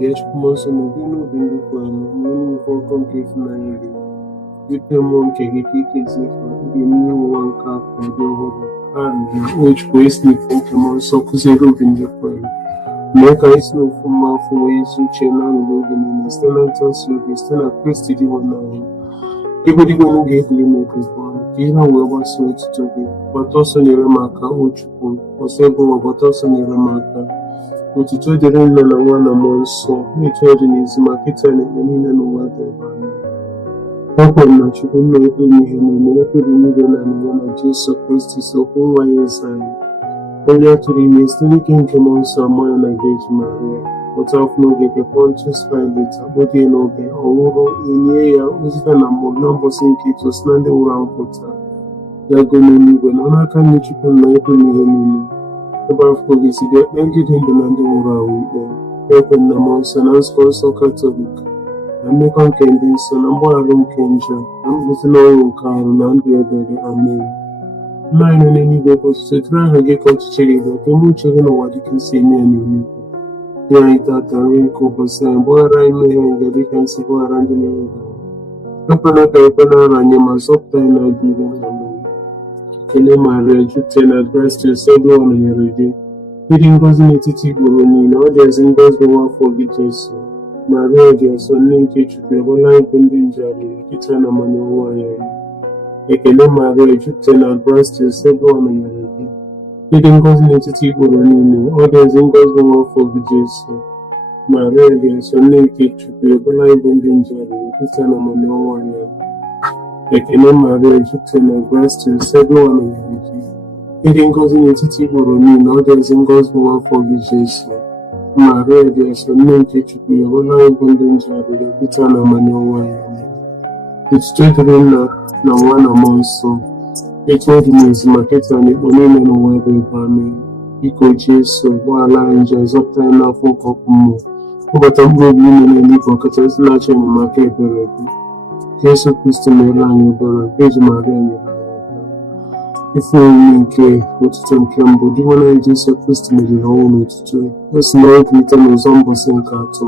Dia Chukwumonso n'ụdị n'obi ndị kwere n'ime ife ọkụ nke ịfụnanya gị. Dịka mmụọ nke gị ka ike zikwa ga-eme ụwa nke afọ ndị ọhụrụ. Arịrịọ o jikwa isi n'ife nke mmụọ nsọ kụziere obi ndị kwere. Mee ka anyị si n'ofu mma afọ wee ezi uche na aṅụrị oge niile site na ntasị obi site na Kristi dị ịhụnanya. Igwedigwe n'oge ebili m ebubo ka ihe wee gbasoo etuto gị. Gbata ọsọ nyere m aka o Chukwu, ọsọ ebe ụwa gbata ọsọ nyere m aka. Otuto dịrị Nna na Nwa na Mmụọ Nsọ, na-eche ọ dị n'ezi ma kịta na ekpe niile n'ụwa dị ebe anyị. Ekwere na Chukwu nna ekpe m ihe niile, ekpere niile na nwa na Jesu Kristi sokwu nwa ya eze anyị. Onye a tụrụ ime site n'ike nke Mmụọ Nsọ amụọ ya na Virgin Maria. Pụta afọ n'oge nke Pontius Pilate, akpọdie n'obe, ọ nwụrụ, enye ya ozita na mmụọ na mbọsị nke itosi na ndị nwụrụ anwụ pụta. Ya gụọ n'eluigwe na n'aka nne Chukwu nna ekpe m ihe niile. Ebe afọ gị si ga-ekpe ndị dị ndụ na ndị nwụrụ anwụ ikpe. Ekwe na Mmụọ Nsọ na nzukọ nsọ Katọlik na mmekọ nke ndị nsọ na mgbaghara nke njọ na mbilite n'ọnwụ nke ahụ na ndụ ebere. Amen. Nna anyị nọ n'eluigwe, ka otuto dịrị aha gị, ka ọchịchị gị bịa, ka eme uche gị n'ụwa dịka isi eme ya n'eluigwe. Nye anyị tata nri nke ụbọchị anyị, gbaghara anyị mmehie anyị dịka anyị si gbaghara ndị na-emehie anyị. Ekwela ka ikpe nara anyị, ma zọpụta anyị n'aka ihe. Amen. Ekele Maria, jupụtara na grace, ebe ọ nọnyere gị. Ịdị ngọzi n'etiti igboro niile, ọ dị ezi ngọzi nwa afọ gị Jesu. Maria dị nsọ, nne nke Chukwu, ebola anyị bụ ndị nje arịrịọ kịta na mmanụ ọnwụ anyị. Ekele Maria, jupụtara na grace, ebe ọ nọnyere gị. Ịdị ngọzi n'etiti igboro niile, ọ dị ezi ngọzi nwa afọ gị Jesu. Maria dị nsọ, nne nke Chukwu, ebola anyị bụ ndị nje arịrịọ kịta na mmanụ ọnwụ anyị. Ekele Maria, jupụtara na grace, ebe ọ nọnyere gị. Ịdị ngọzi n'etiti igboro niile, ọ dị ezi ngọzi nwa afọ gị Jesu. Maria dị nsọ, nne nke Chukwu, ebola anyị bụ ndị nje arịrịọ kịta na mmanụ ọnwụ anyị. Otuto dịrị Nna na Nwa na Mmụọ Nsọ, etu ọ dị n'ezi ma kịta na ikpe niile n'ụwa ebe ebe. Amen. Biko Jesu, gbaghara anyị njọ, zọpụta anyị n'afọ nke ọkụ mmụọ. Kpọbata mkpụrụ obi ime n'eluigwe, ọkachasị na-achọ enyemaka ebere gị. Jesu Kristi mere anyị ebere, Virgin Maria mere anyị ebere. Ife omume nke otuto nke mbụ, dịwa na Jesu Kristi meriri ọnwụ n'otuto. O si na ọ bilite n'ụzọ mbọsị nke atọ.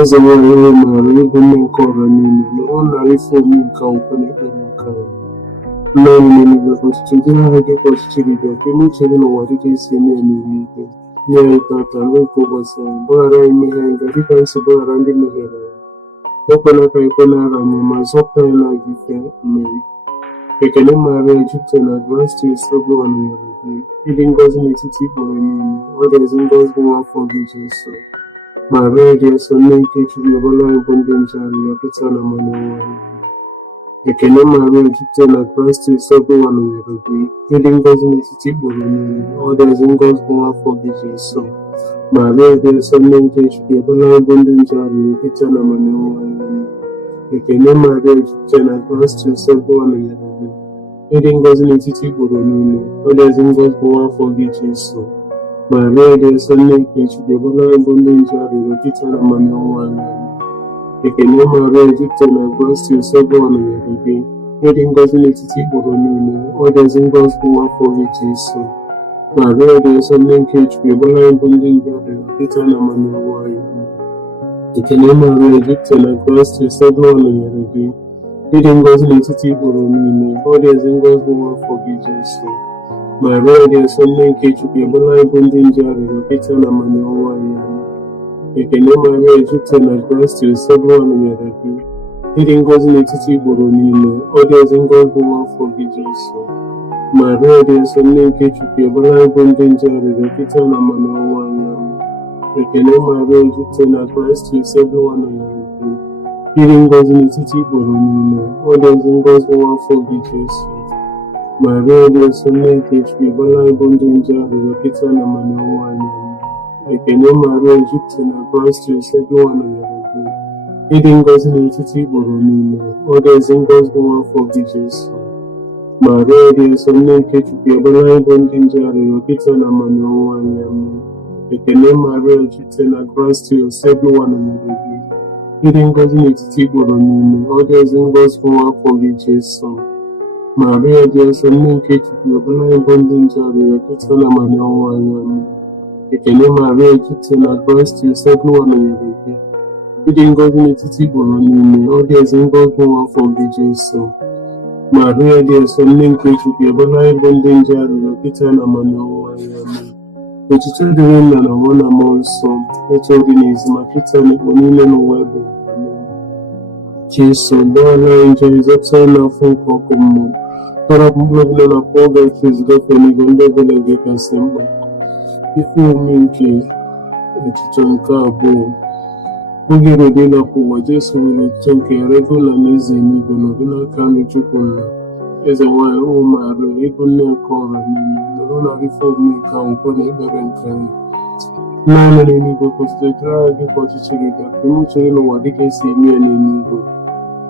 Eze nwanyị ihe maara ịbụ nne nke ọra niile, na ọ nara ife omume nke akwụkwọ na ekpere nke anyị. Nna anyị n'eluigwe, ka ọchịchị dịrị aha gị, ka ọchịchị gị bịa, ka eme uche gị n'ụwa dịka esi eme ya n'eluigwe. Nye anyị tata nri nke ụbọchị anyị, gbaghara anyị mmehie anyị dịka anyị si gbaghara ndị mehiere anyị. Ekwela ka ikpe nara anyị, ma zọpụta anyị n'aka ife. Amen. Ekele Maria, jupụtara na grace, ebe ọ nọnyere gị. Ịdị ngọzi n'etiti igboro niile, ọ dị ezi ngọzi nwa afọ gị Jesu. Maria dị nsọ, nne nke Chukwu, ebola anyị bụ ndị nje arịrịọ kịta na mmanụ ọnwụ anyị. Ekele Maria, jupụtara na grace, ebe ọ nọnyere gị. Ịdị ngọzi n'etiti igboro niile, ọ dị ezi ngọzi nwa afọ gị Jesu. Maria dị nsọ, nne nke Chukwu, ebola anyị bụ ndị nje arịrịọ kịta na mmanụ ọnwụ anyị. Ekele Maria, jupụtara na grace, ebe ọ nọnyere gị. Ịdị ngọzi n'etiti igboro niile, ọ dị ezi ngọzi nwa afọ gị Jesu. Maria dị nsọ, nne nke Chukwu, ebola anyị bụ ndị nje arịrịọ kịta na mmanụ ọnwụ anyị. Ekele Maria, jupụtara na grace, ebe ọ nọnyere gị. Ịdị ngọzi n'etiti igboro niile, ọ dị ezi ngọzi nwa afọ gị Jesu. Maria dị nsọ, nne nke Chukwu, ebola anyị bụ ndị nje arịrịọ kịta na mmanụ ọnwụ anyị. Ekele Maria, jupụtara na grace, ebe ọ nọnyere gị. Ịdị ngọzi n'etiti igboro niile, ọ dị ezi ngọzi nwa afọ gị Jesu. Maria dị nsọ, nne nke Chukwu, ebola anyị bụ ndị nje arịrịọ kịta na mmanụ ọnwụ anyị. Ekele Maria, jupụtara na grace, ebe ọ nọnyere gị. Ịdị ngọzi n'etiti igboro niile, ọ dị ezi ngọzi nwa afọ gị Jesu. Maria dị nsọ, nne nke Chukwu, ebola anyị bụ ndị nje arịrịọ kịta na mmanụ ọnwụ anyị. Ekele Maria, jupụtara na grace, ebe ọ nọnyere gị. Ịdị ngọzi n'etiti igboro niile, ọ dị ezi ngọzi nwa afọ gị Jesu. Maria dị nsọ, nne nke Chukwu, ebola anyị bụ ndị nje arịrịọ kịta na mmanụ ọnwụ anyị. Ekele Maria, jupụtara na grace, ebe ọ nọnyere gị. Ịdị ngọzi n'etiti igboro niile, ọ dị ezi ngọzi nwa afọ gị Jesu. Maria dị nsọ, nne nke Chukwu, ebola anyị bụ ndị nje arịrịọ kịta na mmanụ ọnwụ anyị. Ekele Maria, jupụtara na grace, ebe ọ nọnyere gị. Ịdị ngọzi n'etiti igboro niile, ọ dị ezi ngọzi nwa afọ gị Jesu. Maria dị nsọ, nne nke Chukwu, ebola anyị bụ ndị nje arịrịọ kịta na mmanụ ọnwụ anyị. ekele Maria ejupụtara na Kraịst Nsọ nọnyere gị. Ịdị ngọzi n'etiti igboro niile, ọ dị ezi ngọzi nwa afọ gị Jesu. Maria dị nsọ, nne nke Chukwu, ebe anyị bụ ndị nje arịrịọ kịta na amamiọnwụ anyị. Amen. Otuto dịrị Nna na Nwa na Mmụọ Nsọ, etu ọ dị n'ezi ma kịta na mgbe niile n'ụwa ebe. Amen. Jesu, gbaghara anyị njọ, zọpụta anyị n'afọ nke ọkụ mmụọ, tọrọpụ mkpụrụ ọbụla na pọlgatrị zigafe n'igwe ndị ọbụla gị kasị mkpa. Ife omume nke echiche nke abụọ. Oge erede ịlapụ ụwa, Jesu nwere echiche nke ya regula na eze n'igwe nọdụ n'aka nri Chukwu Nna. Eze nwanyị ụmụ Maria, ịbụ nne nke ọra niile, nọrọ na ife omume nke akwụkwọ na ekpere nke anyị. Nna anyị n'eluigwe, kọsịtara anyị gị ka ọchịchịrị gị, ka ime uche gị n'ụwa dịka esi eme ya n'eluigwe.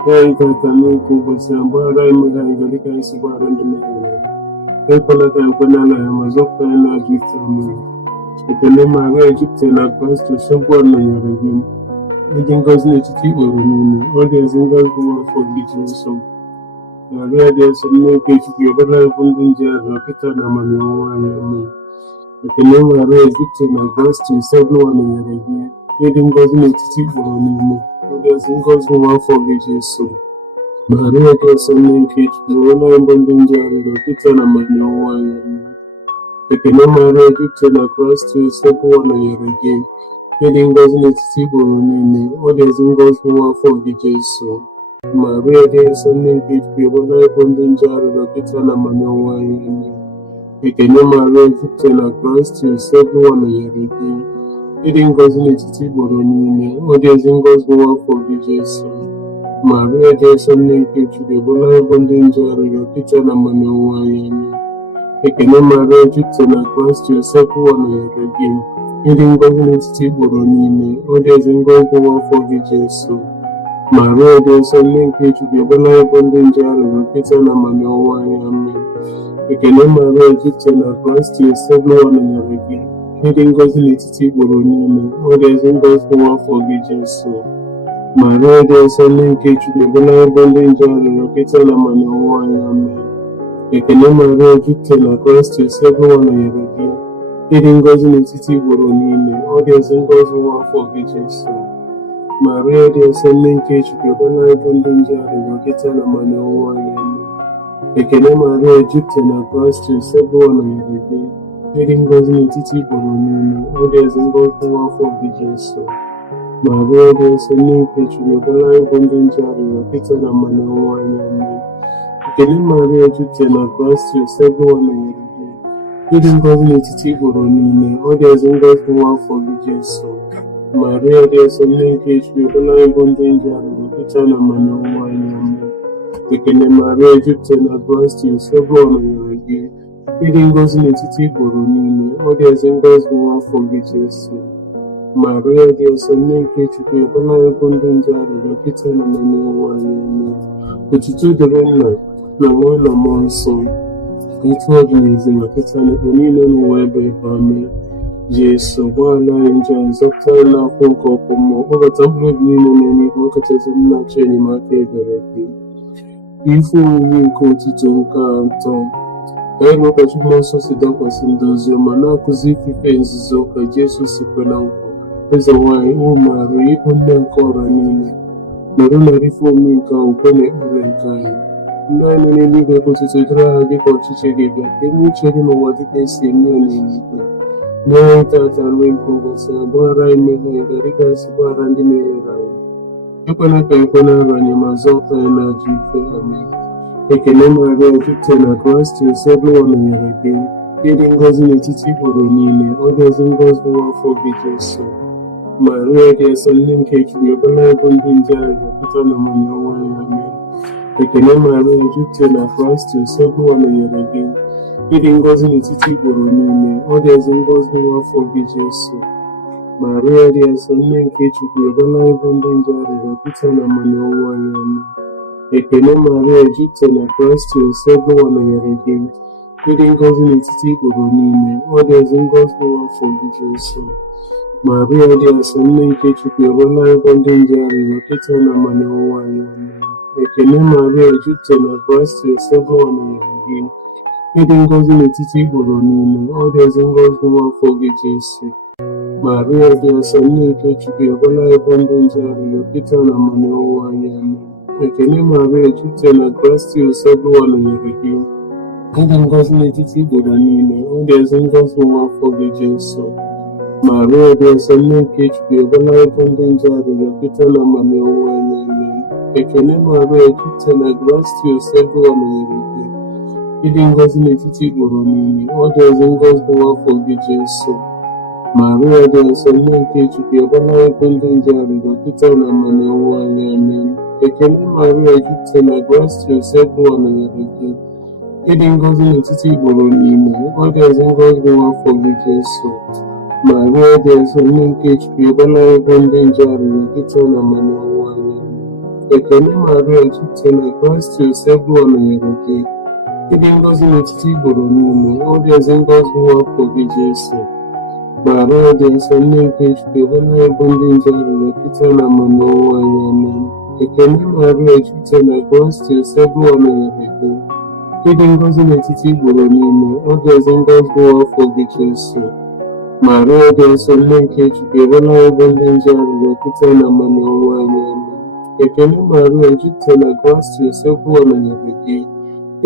Ya anyị tata n'oge ụbọchị a, mgbaghara anyị mmehie anyị dịka anyị si gbaghara ndị mehiere anyị. Ekwela ka anyị kwe n'ala ya, ma zọpụta anyị n'ajọ ike mmiri. Ekele Maria ejupụtara na Kraịst Nsọ nọnyere gị. Ịdị ngọzi n'etiti igboro niile, ọ dị ezi ngọzi nwa afọ gị Jesu. Maria dị nsọ, nne nke Chukwu, ebe anyị bụ ndị nje arịrịọ kịta na amamiọnwụ anyị. Amen. Ekele Maria ejupụtara na Kraịst Nsọ nọnyere gị. Ịdị ngọzi n'etiti igboro niile, ọ dị ezi ngọzi nwa afọ gị Jesu. Maria dị nsọ, nne nke Chukwu, ebe anyị bụ ndị nje arịrịọ kịta na amamiọnwụ anyị. Amen. Ekele Maria ejupụtara na Kraịst Nsọ nọnyere gị. Ịdị ngọzi n'etiti igboro niile, ọ dị ezi ngọzi nwa afọ gị Jesu. Maria dị nsọ, nne nke Chukwu, ebe anyị bụ ndị nje arịrịọ kịta na amamiọnwụ anyị. Amen. Ekele Maria ejupụtara na Kraịst Nsọ nọnyere gị. Ịdị ngọzi n'etiti igboro niile, ọ dị ezi ngọzi nwa afọ gị Jesu. Maria dị nsọ, nne nke Chukwu, ebe anyị bụ ndị nje arịrịọ kịta na amamiọnwụ anyị. Amen. Ekele Maria ejupụtara na Kraịst Nsọ nọnyere gị. Ịdị ngọzi n'etiti igboro niile, ọ dị ezi ngọzi nwa afọ gị Jesu. Maria dị nsọ, nne nke Chukwu, ebe anyị bụ ndị nje arịrịọ kịta na amamiọnwụ anyị. Amen. Ekele Maria ejupụtara na Kraịst Nsọ nọnyere gị. Ịdị ngọzi n'etiti igboro niile, ọ dị ezi ngọzi nwa afọ gị Jesu. Maria dị nsọ, nne nke Chukwu, ebe anyị bụ ndị nje arịrịọ kịta na amamiọnwụ anyị. Amen. Ekele Maria ejupụtara na Kraịst Nsọ nọnyere gị. Ịdị ngọzi n'etiti igboro niile, ọ dị ezi ngọzi nwa afọ gị Jesu. Maria dị nsọ, nne nke Chukwu, ebe anyị bụ ndị nje arịrịọ kịta na amamiọnwụ anyị. Amen. Ekele Maria ejupụtara na Kraịst Nsọ nọnyere gị. Ịdị ngọzi n'etiti igboro niile, ọ dị ezi ngọzi nwa afọ gị Jesu. Maria dị nsọ, nne nke Chukwu, ebe anyị bụ ndị nje arịrịọ kịta na amamiọnwụ anyị. Amen. Ekele Maria ejupụtara na Kraịst Nsọ nọnyere gị. Ịdị ngọzi n'etiti igboro niile, ọ dị ezi ngọzi nwa afọ gị Jesu. Maria dị nsọ, nne nke Chukwu, ebe anyị bụ ndị nje arịrịọ kịta na amamiọnwụ anyị. Amen. Ekele Maria ejupụtara na Kraịst Nsọ nọnyere gị. Ịdị ngọzi n'etiti igboro niile, ọ dị ezi ngọzi nwa afọ gị Jesu. Maria dị nsọ, nne nke Chukwu, ebe anyị bụ ndị nje arịrịọ kịta na amamiọnwụ anyị. Amen. Otuto dịrị Nna na Nwa na Mmụọ Nsọ, etu ọ dị n'ezi ma kịta na mgbe niile n'ụwa ebe. Amen. Jesu, gbaghara anyị njọ anyị, zọpụta anyị n'afọ nke ọkụ mmụọ, kpọbata mkpụrụ obi niile n'eluigwe, ọkachasị nna achọ enyemaka ebere gị. Ife omume nke otuto nke atọ. Anyị na ụbọchị Mmụọ Nsọ si dakwasị ndị oziọma na-akụzi ifufe nzuzo ka Jesu si kwe na nkwa. Eze nwanyị ụmụ Maria, ịbụ nne nke ọra niile, nọrọ na ife omume nke akwụkwọ na ekpere nke anyị. Ndị anyị n'eluigwe, kọsịtụ dịrị aha gị ka ọchịchị gị bịa, ka eme uche gị n'ụwa dịka esi eme ya n'eluigwe. Nye anyị tata nri nke ụbọchị a, gbaghara anyị mmehie anyị dịka anyị si gbaghara ndị mehiere anyị. Ekwela ka anyị kwe na nrọ anyị, ma zọpụta anyị n'ajọ ike. Amen. Ekele Maria ejupụtara na Kraịst Nsọ nọnyere gị. Ịdị ngọzi n'etiti igboro niile, ọ dị ezi ngọzi nwa afọ gị Jesu. Maria dị nsọ, nne nke Chukwu, ebe anyị bụ ndị nje arịrịọ kịta na amamiọnwụ anyị. Amen. Ekele Maria ejupụtara na Kraịst Nsọ nọnyere gị. Ịdị ngọzi n'etiti igboro niile, ọ dị ezi ngọzi nwa afọ gị Jesu. Maria dị nsọ, nne nke Chukwu, ebe anyị bụ ndị nje arịrịọ kịta na amamiọnwụ anyị. Amen. Ekele Maria ejupụtara na Kraịst Nsọ nọnyere gị. Ịdị ngọzi n'etiti igboro niile, ọ dị ezi ngọzi nwa afọ gị Jesu. Maria dị nsọ, nne nke Chukwu, ebe anyị bụ ndị nje arịrịọ kịta na amamiọnwụ anyị. Amen. Ekele Maria ejupụtara na Kraịst Nsọ nọnyere gị. ịdị ngọzi n'etiti igboro niile, ọ dị ezi ngọzi n'afọ gị Jesu. Maria dị nsọ, nne nke Chukwu, ọbụla ebo ndị nje arịrịọ Pita na mmanụ ọnwụ anyị. Amen. Ekele Maria, jupụtara na Gracious, Ebụwa nọnyere gị. Ịdị ngọzi n'etiti igboro niile, ọ dị ezi ngọzi n'afọ gị Jesu. Maria dị nsọ, nne nke Chukwu, ọbụla ebo ndị nje arịrịọ Pita na mmanụ ọnwụ anyị. Amen. Ekele Maria, jupụtara na Gracious, Ebụwa nọnyere gị. Ịdị ngọzi n'etiti igboro niile, ọ dị ezi ngọzi n'afọ gị Jesu. Maria dị nsọ, nne nke Chukwu, ọbụla ebo ndị nje arịrịọ Pita na mmanụ ọnwụ anyị. Amen. Ekele Maria, jupụtara na Gracious, Ebụwa nọnyere gị. Ịdị ngọzi n'etiti igboro niile, ọ dị ezi ngọzi n'afọ gị Jesu. Maria dị nsọ, nne nke Chukwu, ọbụla ebo ndị nje arịrịọ Pita na mmanụ ọnwụ anyị. Ekele Maria, jupụtara na Gracious, Ebụwa nọnyere gị. Ịdị ngọzi n'etiti igboro niile, ọ dị ezi ngọzi n'afọ gị Jesu. Maria dị nsọ, nne nke Chukwu, ọbụla ebo ndị nje arịrịọ Pita na mmanụ ọnwụ anyị. Amen. Ekele Maria, jupụtara na Gracious, Ebụwa nọnyere gị. Ịdị ngọzi n'etiti igboro niile, ọ dị ezi ngọzi n'afọ gị Jesu. Maria dị nsọ, nne nke Chukwu, ọbụla ebo ndị nje arịrịọ Pita na mmanụ ọnwụ anyị. Amen. Ekele Maria, jupụtara na Gracious, Ebụwa nọnyere gị.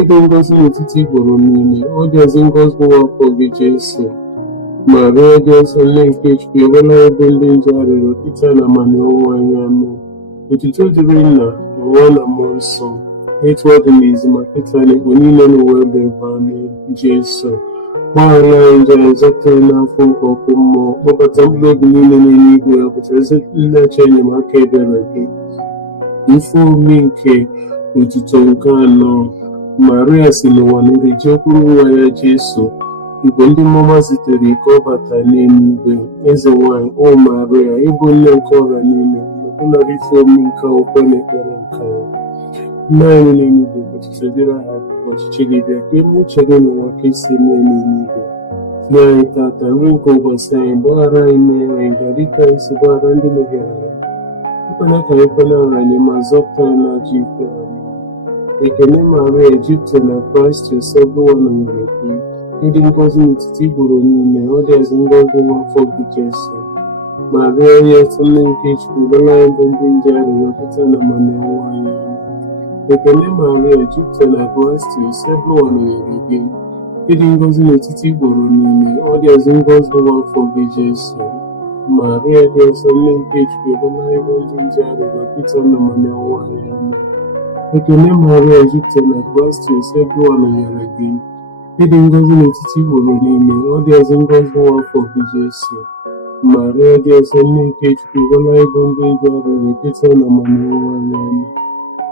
Ịdị ngọzi n'etiti igboro niile, ọ dị ezi ngọzi n'afọ gị Jesu. Maria dị nsọ, nne nke Chukwu, ọbụla ebo ndị nje arịrịọ Pita na mmanụ ọnwụ anyị. Amen. Otuto dịrị Nna na Nwa na Mmụọ Nsọ, etu ọ dị n'izu ma Pita na igbo niile n'ụwa ebe ebe. Amen. Jesu, gbaghara anyị njọ anyị, zọpụta anyị n'afọ nke ọkụ mmụọ, kpọbata mkpụrụ obi niile n'eluigwe ya, pụtara ezi nlecha enyemaka ebere gị. Ife omume nke otuto nke anọ. Maria si n'ụwa niile jekwuru nwa ya Jesu. Igbo ndị mmụọ zitere ike ọ bata n'eluigwe. Eze nwanyị, o Maria, ịbụ nne nke ọha niile, ọbụnara ife omume nke akwụkwọ na ekpere nke anyị. Nna anyị n'eluigwe, ọchịchị dịrị aha gị, ọchịchị gị bịa, ka eme uche gị n'ụwa ka esi eme n'eluigwe. Nye anyị tata nri nke ụbọchị anyị, gbaghara anyị mmehie anyị, dịka anyị si gbaghara ndị mehiere anyị. Ekwela ka anyị kwenara anyị, ma zọpụta anyị n'ajọ ife. Ekele Maria, jupụtara na Gracious, Ebụwa nọnyere gị. Ịdị ngọzi n'etiti igboro niile, ọ dị ezi ngọzi n'afọ gị Jesu. Maria dị nsọ, nne nke Chukwu, ọbụla ebo ndị nje arịrịọ Pita na mmanụ ọnwụ anyị. Ekele Maria, jupụtara na Gracious, Ebụwa nọnyere gị. Ịdị ngọzi n'etiti igboro niile, ọ dị ezi ngọzi n'afọ gị Jesu. Maria dị nsọ, nne nke Chukwu, ọbụla ebo ndị nje arịrịọ Pita na mmanụ ọnwụ anyị. Ekele Maria, jupụtara na Gracious, Ebụwa nọnyere gị. Ịdị ngọzi n'etiti igboro niile, ọ dị ezi ngọzi n'afọ gị Jesu. Maria dị nsọ, nne nke Chukwu, ọbụla ebo ndị nje arịrịọ Pita na mmanụ ọnwụ anyị.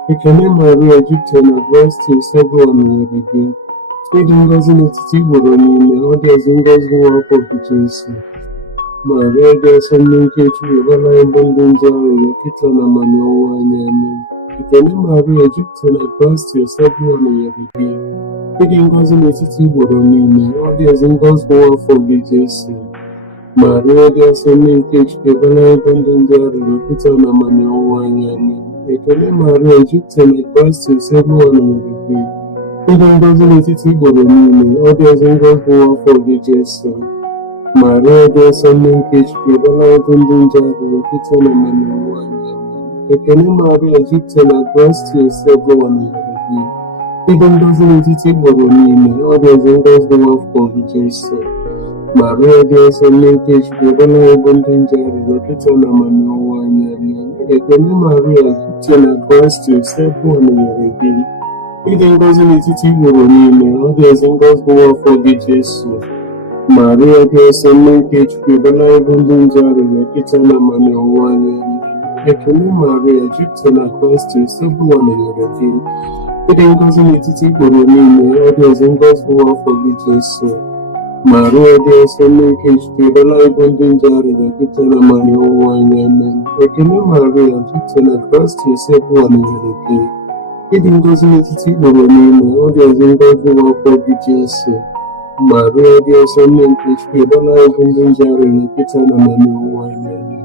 Ekele Maria, jupụtara na Gracious, Ebụwa nọnyere gị. Ịdị ngọzi n'etiti igboro niile, ọ dị ezi ngọzi n'afọ gị Jesu. Maria dị nsọ, nne nke Chukwu, ọbụla ebo ndị nje arịrịọ Pita na mmanụ ọnwụ anyị. Amen. Ekele Maria, jupụtara na Gracious, Ebụwa nọnyere gị. Ịdị ngọzi n'etiti igboro niile, ọ dị ezi ngọzi n'afọ gị Jesu. Maria dị nsọ, nne nke Chukwu, ọbụla ebo ndị nje arịrịọ Pita na mmanụ ọnwụ anyị. Amen. Ekele Maria, jupụtara na Gracious, Ebụwa nọnyere gị. Ịdị ngọzi n'etiti igboro niile, ọ dị ezi ngọzi n'afọ gị Jesu. Maria dị nsọ, nne nke Chukwu, ọbụla ebo ndị nje arịrịọ Pita na mmanụ ọnwụ anyị. Ekele Maria, jupụtara na Gracious, Ebụwa nọnyere gị. Ịdị ngọzi n'etiti igboro niile, ọ dị ezi ngọzi n'afọ gị Jesu. Maria dị nsọ, nne nke Chukwu, ọbụla ebo ndị nje arịrịọ Pita na mmanụ ọnwụ anyị. Ekele Maria, jupụtara na Gracious, Ebụwa nọnyere gị. Ịdị ngọzi n'etiti igboro niile, ọ dị ezi ngọzi n'afọ gị Jesu. Maria dị nsọ, nne nke Chukwu, ọbụla ebo ndị nje arịrịọ Pita na mmanụ ọnwụ anyị. Ekele Maria, jupụtara na Gracious, Ebụwa nọnyere gị. Ịdị ngọzi n'etiti igboro niile, ọ dị ezi ngọzi n'afọ gị Jesu. Maria dị nsọ, nne nke Chukwu, ọbụla ebo ndị nje arịrịọ Pita na mmanụ ọnwụ anyị. Amen. Ekele Maria, jupụtara na Gracious, Ebụwa nọnyere gị. Ịdị ngọzi n'etiti igboro niile, ọ dị ezi ngọzi n'afọ gị Jesu. Maria dị nsọ, nne nke Chukwu, ọbụla ebo ndị nje arịrịọ Pita na mmanụ ọnwụ anyị.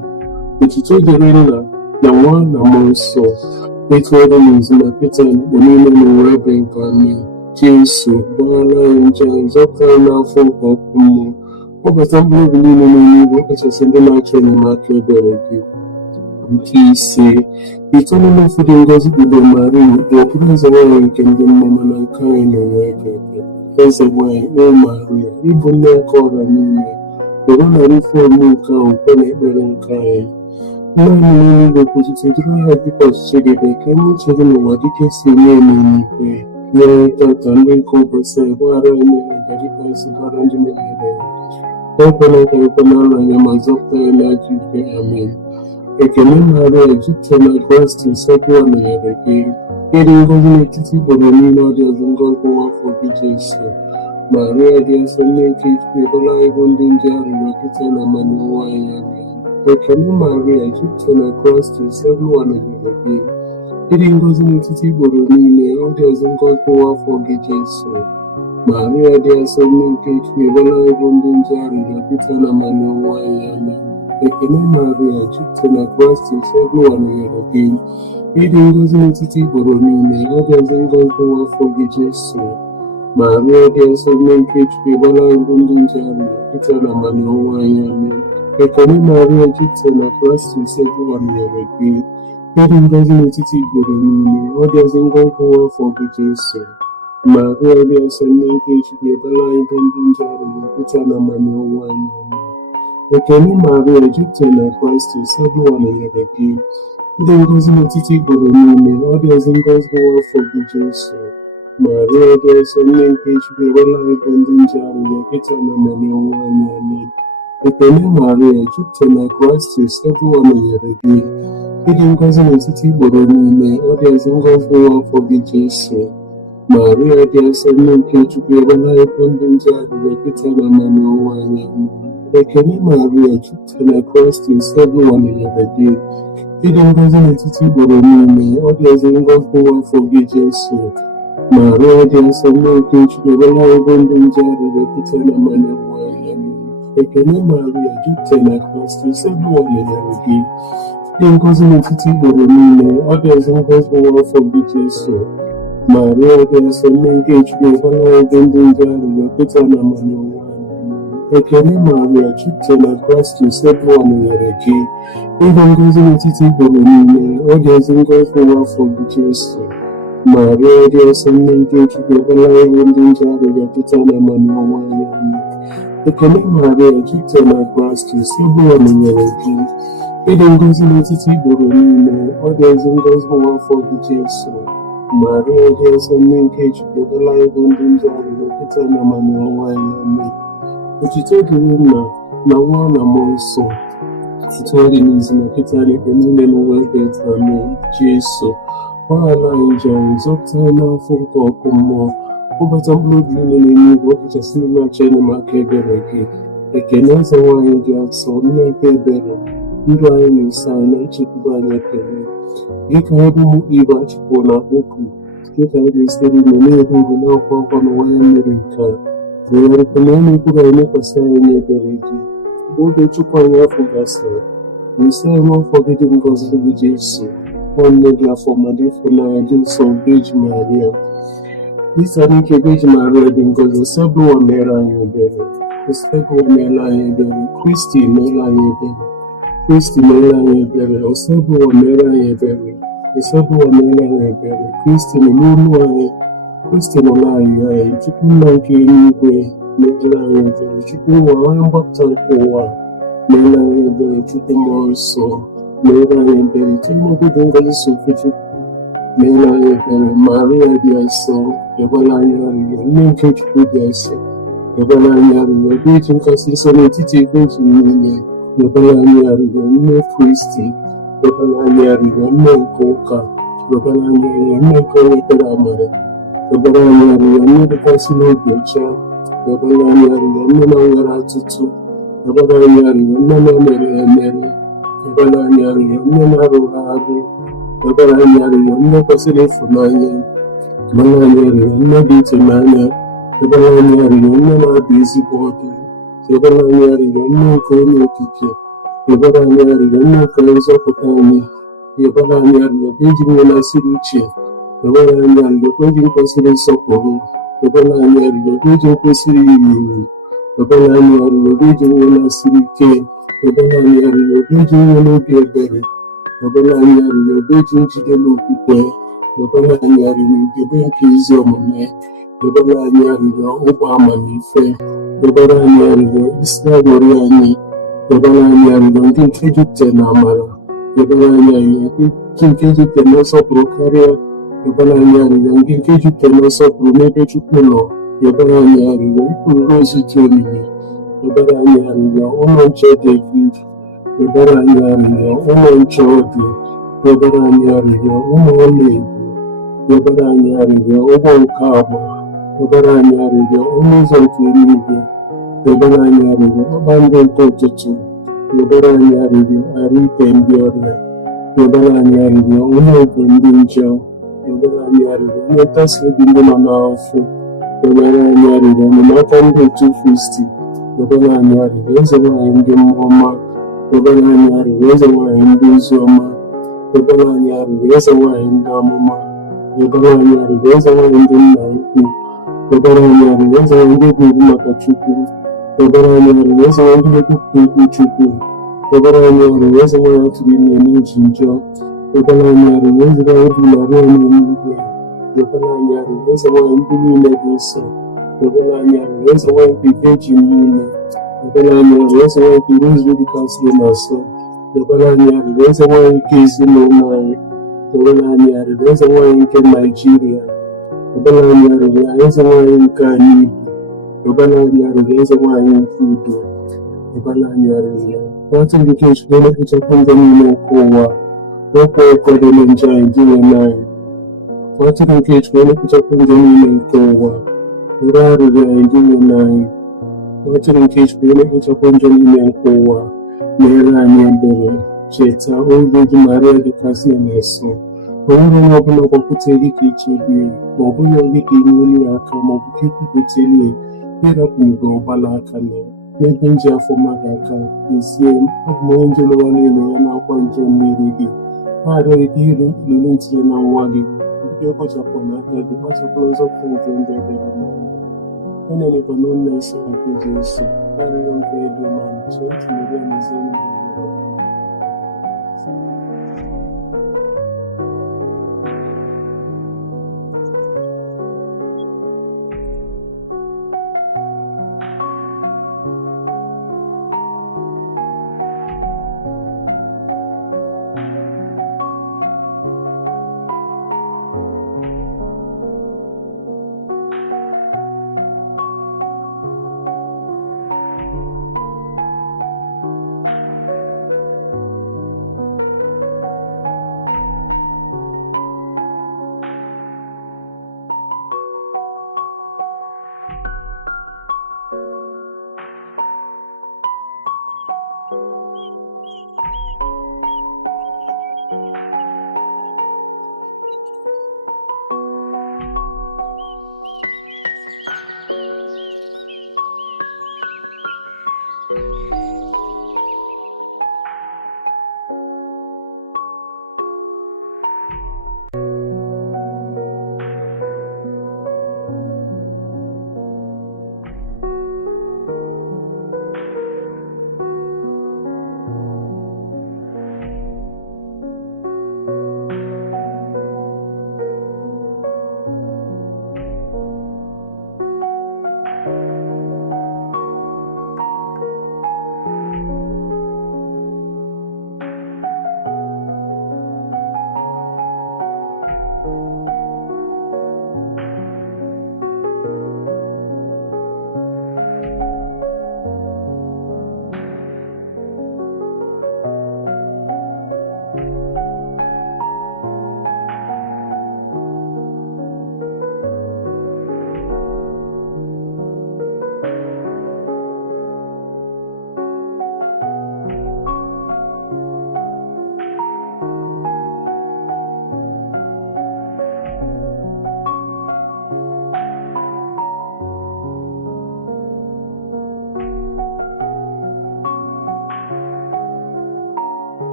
Otuto dịrị Nna na Nwa na Mmụọ Nsọ, etu ọ dị n'izu ma Pita na igbo niile n'ụwa ebe ebe. Amen. Jesu gbaghara anyị njọ anyị, zọpụta anyị n'afọ nke ọkụ mmụọ. Kpọbata mkpụrụ obi niile n'eluigwe, ọkachasị ndị na-achọ enyemaka ebere gị. Nke ise, itoolu n'ofu dị ngọzi kpudo Maria, dị okpuru eze nwanyị nke ndị mmụọ, mana nke anyị na-enwe eke. Eze nwanyị, o Maria, ịbụ nne nke ọra niile, were narị ife ọmụ nke ahụ kwe na ekpere nke anyị. Nna anyị n'eluigwe, kwụsịtụ dịrị ha dịka ọchịchị gị dị, ka enye uche gị n'ụwa dịka esi eme n'eluigwe. Nye anyị tata nri nke ụbọchị anyị, gbaghara anyị mmehie anyị dịka anyị si gbaghara ndị mehiere anyị. Ekwela ka anyị kwe n'ala anyị, ma zọpụta anyị n'ajọ ike. Amen. Ekele Maria, jupụtara na Kraịst, nsọ gị nọnyere gị. Ịdị ngọzi n'etiti igboro niile, ọ dị ọzọ ngọzi nwa afọ gị Jesu. Maria dị nsọ, nne nke Chukwu, ebela anyị bụ ndị nje arịrịọ kịta na amamihe anyị. Amen. Ekele Maria, jupụtara na Kraịst, nsọ gị nọnyere gị. Ịdị ngọzi n'etiti igboro niile, ọ dị ọzọ ngọzi nwa afọ gị Jesu. Maria dị nsọ, nne nke Chukwu, ebela anyị bụ ndị nje arịrịọ kịta na amamihe anyị. Amen. Ekele Maria, jupụtara na Kraịst, nsọ gị nọnyere gị. Ịdị ngọzi n'etiti igboro niile, ọ dị ọzọ ngọzi nwa afọ gị Jesu. Maria dị nsọ, nne nke Chukwu, ebela anyị bụ ndị nje arịrịọ kịta na amamihe anyị. Amen. Ekele Maria, jupụtara na Kraịst, nsọ gị nọnyere gị. Ịdị ngọzi n'etiti igboro niile, ọ dị ọzọ ngọzi nwa afọ gị Jesu. Maria dị nsọ, nne nke Chukwu, ebela anyị bụ ndị nje arịrịọ kịta na amamihe anyị. Ekele Maria, jupụtara na Kraịst, nsọ gị nọnyere gị. Ịdị ngọzi n'etiti igboro niile, ọ dị ọzọ ngọzi nwa afọ gị Jesu. Maria dị nsọ, nne nke Chukwu, ebela anyị bụ ndị nje arịrịọ kịta na amamihe anyị. Amen. Ekele Maria, jupụtara na Kraịst, nsọ gị nọnyere gị. Ịdị ngọzi n'etiti igboro niile, ọ dị ọzọ ngọzi nwa afọ gị Jesu. Maria dị nsọ, nne nke Chukwu, ebela anyị bụ ndị nje arịrịọ kịta na amamihe anyị. Ekele Maria, jupụtara na Kraịst, nsọ gị nọnyere gị. Ịdị ngọzi n'etiti igboro niile, ọ dị ọzọ ngọzi nwa afọ gị Jesu. Maria dị nsọ, nne nke Chukwu, ebela anyị bụ ndị nje arịrịọ kịta na amamihe anyị. Ekele Maria, jupụtara na Kraịst, nsọ gị nọnyere gị. Ịdị ngọzi n'etiti igboro niile, ọ dị ọzọ ngọzi nwa afọ gị Jesu. Maria dị nsọ, nne nke Chukwu, ebela anyị bụ ndị nje arịrịọ kịta na amamihe anyị. Ekele Maria, jupụtara na Kraịst, nsọ gị nọnyere gị. Ịdị ngọzi n'etiti igboro niile, ọ dị ọzọ ngọzi nwa afọ gị Jesu. Maria dị nsọ, nne nke Chukwu, ebela anyị bụ ndị nje arịrịọ kịta na amamihe anyị. Ekele Maria, jupụtara na Kraịst, nsọ gị nọnyere gị. Ịdị ngọzi n'etiti igboro niile, ọ dị ọzọ ngọzi nwa afọ gị Jesu. Maria dị nsọ, nne nke Chukwu, ebela anyị bụ ndị nje arịrịọ kịta na amamihe anyị. Amen. Otuto dịrị Nna na Nwa na Mmụọ Nsọ, site n'oge n'izu na kịta na ikpe niile n'ụwa ebe taa. Amen. Jesu gbaghara anyị njọ anyị, zọpụta anyị n'afọ nke ọkụ mmụọ. Kpọbata mkpụrụ obi niile n'eluigwe, ọkachasị ndị na-achọ enyemaka ebere gị. Ekele eze nwanyị dị nsọ, nne nke ebere, ndụ anyị na-eso anyị na nchekwube anyị. Ekele gị ka anyị bụ ụmụ Igbo achịpụrụ na okwu, gị ka anyị ga-esite n'ime na-ebu ugwu na-akwa akwa n'ụwa ya mere nke a. Weghara na onye ukwu anyị mekwasị anyị n'ebere gị. Mgbe oge Chukwu anyị afọ gasịrị, nsọ anyị afọ gị dị ngọzi gị Jesu, nwanne gị afọ ma dị ịfụnanya dị nsọ Beji Maria. Isa n'ike Beji Maria dị ngọzi, nsọ bụ ụwa mere anyị ebere. Nsọ bụ ụwa mere anyị ebere. Kristi mere anyị ebere. Kristi mere anyị ebere. Nsọ bụ ụwa mere anyị ebere. Nsọ bụ ụwa mere anyị ebere. Kristi nọ n'olu anyị. Kristi nọ n'anyị anyị. Chukwu nna nke eluigwe mere anyị ebere. Chukwu ụwa onye mgbapụta nke ụwa mere anyị ebere. Chukwu mmụọ nsọ mere anyị ebere. Chukwu obodo ngọzi sofe Chukwu mere anyị ebere. Maria dị nsọ, ebere anyị arịrịọ. Nne nke Chukwu dị nsọ, ebere anyị arịrịọ. Ebe eji nkasi nsọ n'etiti ebe eji niile, ebere anyị arịrịọ. Nne Kristi, ebere anyị arịrịọ. Nne nke ụka, ebere anyị arịrịọ. Nne nke onye ekpere amara, ebere anyị arịrịọ. Nne dịkwasị n'obi ọcha, ebere anyị arịrịọ. Nne na-nwere atụtụ, ebere anyị arịrịọ. Nne na-emere emere, ebere anyị arịrịọ. Nne na-arụrụ arụ, ebere anyị arịrịọ. Nne kwesịrị ịfụnanya, ebere anyị arịrịọ. Nne dị ịtụnanya, ebere anyị arịrịọ. Nne na-adị ezigbo ọdụ, ebere anyị arịrịọ. Nne nke onye okike, ebere anyị arịrịọ. Nne nke nzọpụta anyị, ebere anyị arịrịọ. Eji nwe na-asịrị uche, Dọbara anyị arịrịọ ndị kwesịrị nsọpụrụ. Dọbara anyị arịrịọ ndị kwesịrị iri uru. Dọbara anyị arịrịọ ndị nwere na-asịrị ike. Dọbara anyị arịrịọ ndị nwere obi ebere. Dọbara anyị arịrịọ ndị njide n'okwukwe. Dọbara anyị arịrịọ ugebe nke ezi omume. Dọbara anyị arịrịọ ụgbọ amamife. Dọbara anyị arịrịọ isi agbụrụ anyị. Dọbara anyị arịrịọ ndị nke jupụtara na amara. Dọbara anyị arịrịọ ndị nke jupụtara na nsọpụrụ karịa. Dọbara anyị arịrịọ ndị nke jupụtara na nsọpụrụ n'ebe Chukwu nọ. Dọbara anyị arịrịọ mkpụrụ ozu dị omimi. Dọbara anyị arịrịọ ụlọ nche David. Dọbara anyị arịrịọ ụlọ nche ọdụ. Dọbara anyị arịrịọ ụlọ ọlaedo. Dọbara anyị arịrịọ ụgbọ nke agba. Dọbara anyị arịrịọ ọnụ ụzọ nke eluigwe. Dọbara anyị arịrịọ kpakpando nke ụtụtụ. Dọbara anyị arịrịọ arụike ndị ọrịa. Dọbara anyị arịrịọ onye oge ndị njọ. Dọbara anyị arịrịọ onye nkasi obi ndị nọ n'afọ. Dọbara anyị arịrịọ enyemaka ndị otu Kristi. Dọbara anyị arịrịọ eze nwaanyị ndị mmụọ ọma. Dọbara anyị arịrịọ eze nwaanyị ndị ozi ọma. Dọbara anyị arịrịọ eze nwaanyị ndị amụma. Dọbara anyị arịrịọ eze nwaanyị ndị nna ukwu. Dọbara anyị arịrịọ eze nwaanyị ndị bụ ibu maka Chukwu. Dọbara anyị arịrịọ eze nwaanyị ndị na-ekwupụta okwu Chukwu. Dọbara anyị arịrịọ eze nwaanyị atụrụ ime n'iji njọ. Dọbara anyị arịrịọ eze nwaanyị bụ narị anyị n'eluigwe. Dọbara anyị arịrịọ eze nwaanyị ndị niile dị nsọ. Dọbara anyị arịrịọ eze nwaanyị bụ ike ji niile. Dọbara anyị arịrịọ eze nwaanyị bụ izu dịkasịrị na asọ. Dọbara anyị arịrịọ eze nwaanyị nke ezinụlọ anyị. Dọbara anyị arịrịọ eze nwaanyị nke Naịjirịa. Dọbara anyị arịrịọ eze nwaanyị nke anyị Igbo. Dọbara anyị arịrịọ eze nwaanyị nke udo. Dọbara anyị arịrịọ nwata ndị nke Chukwu na-ekpochapụ njọ niile nke ụwa. Okwu ọkọdịle njọ anyị dị n'ime anyị. Nwata nke Chukwu na-ekpochapụ njọ niile nke ụwa. Nrọ arịrịọ anyị dị n'ime anyị. Nwata nke Chukwu na-ekpochapụ njọ niile nke ụwa. Meere anyị ebere. Cheta oge dị Maria dịkasị na-eso. O nwere onye ọbụla gbapụta gị ka ichebie, ma ọ bụghị gị ka inyere ya aka, ma ọ bụ ka ikwupụtali ịrapụ mgbe ọgbala aka na n'ebe nji afọ mmadụ aka. Ezie, abụ m onye nje n'ụwa niile ya na-akwa nje mmiri gị. Ha arịọghị ka ire lele ntinye na nwa gị. Ndị ọkọchapụ na aka gị gbasapụrụ nzọpụta nke ndị ebere n'ọnụ. Onye na-ekọ n'ụlọ nsọ nke Jesu, arịrịọ nke edo ma nche tinyere ya n'ezi ndụ.